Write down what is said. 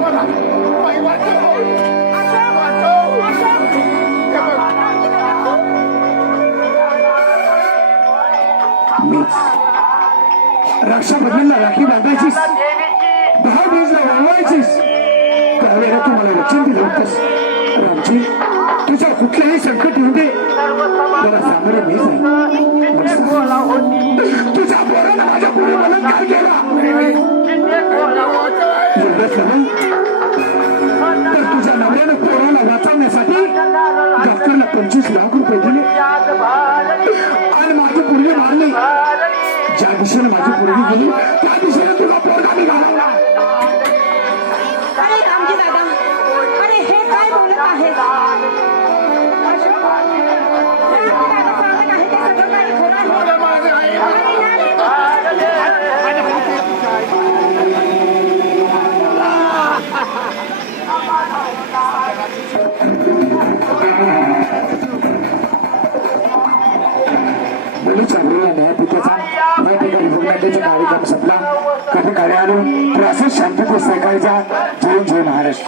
मला वाचव. मीच रक्षाबंधनला राखी बांधायचीस दहा बीजला वाळवायचीस त्यावेळेला तू मला रक्षण दिलं होतंस रामजी तुझ्या कुठल्याही संकट येऊ दे मला सामोरे मीच आहे. तुझ्या पोरानं माझ्या पुढे बलात्कार केला एवढंच लाख रुपये दिले आणि माझी पूर्वी मारली. ज्या दिशेने माझी पूर्वी गेली त्या दिशेने तुला पोरगा निघाला अरे रामजी दादा अरे हे काय बोलत आहे मुलीच्या मुलीने पित्याचा या ठिकाणी रुग्णालयाचा कार्यक्रम संपला. कधी गाड्या आलो तर असंच शांततेत सकाळीचा जय जय महाराष्ट्र.